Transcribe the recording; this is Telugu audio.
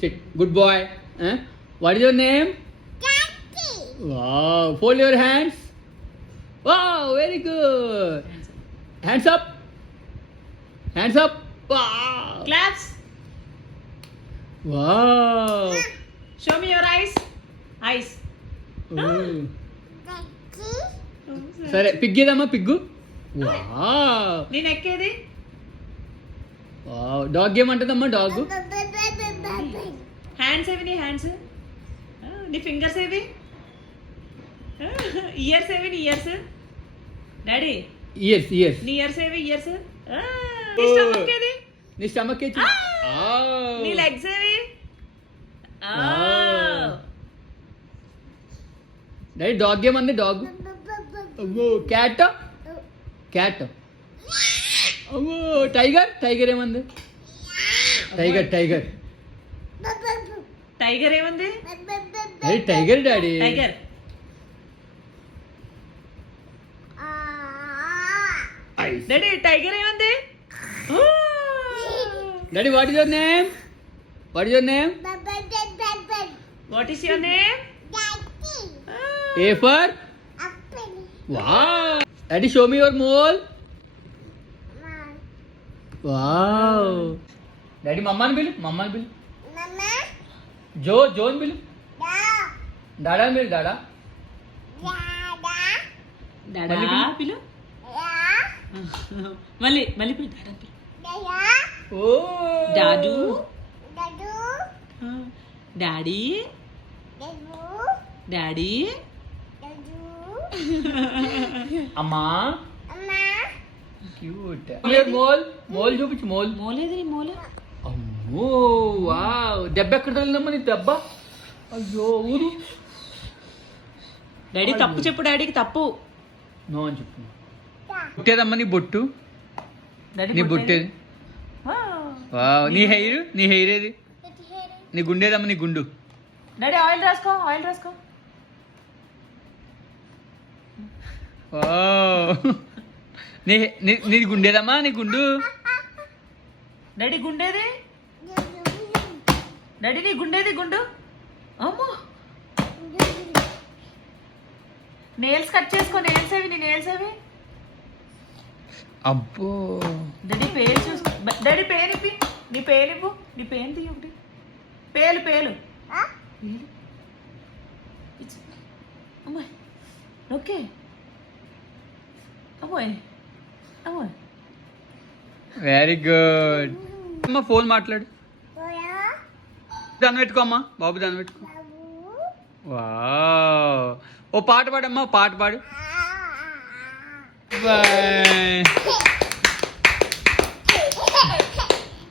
Sit. Good boy. What is your name? Daddy. Wow. Fold your hands. Wow, very good. Hands up. Hands up. Wow. Claps. Wow. Show me your eyes. Eyes. Oh. Daddy. సరే పిగ్గేదమ్మా పిగ్గు. వావ్. నీ నెక్ ఏది? వావ్. డాగ్ ఏమంటదమ్మా డాగ్? హ్యాండ్స్ ఏవి నీ హ్యాండ్స్? నీ ఫింగర్స్ ఏవి? ఇయర్స్ ఏవి నీ ఇయర్స్? Daddy ears ears. నీ ఇయర్స్ ఏవి ఇయర్స్? నీ స్టమక్ ఏది? నీ స్టమక్ ఏది? నీ లెగ్స్ ఏవి? డాడీ డాగ్ ఏమంది డాగ్? అమ్మో క్యాట్ క్యాట్. అమ్మో టైగర్ టైగర్ ఏమంది? Tiger tiger. టైగర్ ఏమంది? Daddy tiger daddy. Tiger. Daddy tiger ఏమంది? Daddy what is your name? What is your name? What is your name? A for wow. Daddy show me your mole. Wow. Daddy మమ్మని పిలు మమ్మని పిలు. జోన్ పిలు. డాడా పిలు డాడా. డాడా పిలు. మళ్ళీ మళ్ళీ పిలు డాడా పిలు. ఓ డాడు. డాడీ. డాడీ. అమ్మా క్యూట్. మోల్ మోల్ చూపించు మోల్. మోలేది నీ మోలే. అమ్మో వావ్. దెబ్బ ఎక్కడ తగిలిందమ్మా నీ దెబ్బ? అయ్యో ఊరు. డాడీ తప్పు చెప్పు డాడీకి తప్పు. నో అని చెప్పు. బొట్టేదమ్మా నీ బొట్టు? నీ బొట్టేది? వావ్. నీ హెయిర్ నీ హెయిర్ ఏది? నీ గుండేదమ్మా నీ గుండు? డాడీ ఆయిల్ రాసుకో ఆయిల్ రాసుకో. నీ నీది గుండేదమ్మా నీ గుండు? డాడీ గుండేది? డాడీ నీ గుండేది గుండు? అమ్మో నేల్స్ కట్ చేసుకో. నేల్స్ ఏవి నీ నేల్స్ ఏవి? అబ్బో. డాడీ పేలు చూసుకో. డాడీ పేలు ఇప్పి. నీ పేలు ఇవ్వు. నీ పేలు తీయ ఒకటి. పేలు పేలు పేలు. అమ్మాయి ఓకే. అమ్మాయి అమ్మాయి వెరీ గుడ్. అమ్మా ఫోన్ మాట్లాడు. దాన్ని పెట్టుకో అమ్మా బాబు దాన్ని పెట్టుకో. వావ్. ఓ పాట పాడమ్మా పాట పాడు. బాయ్.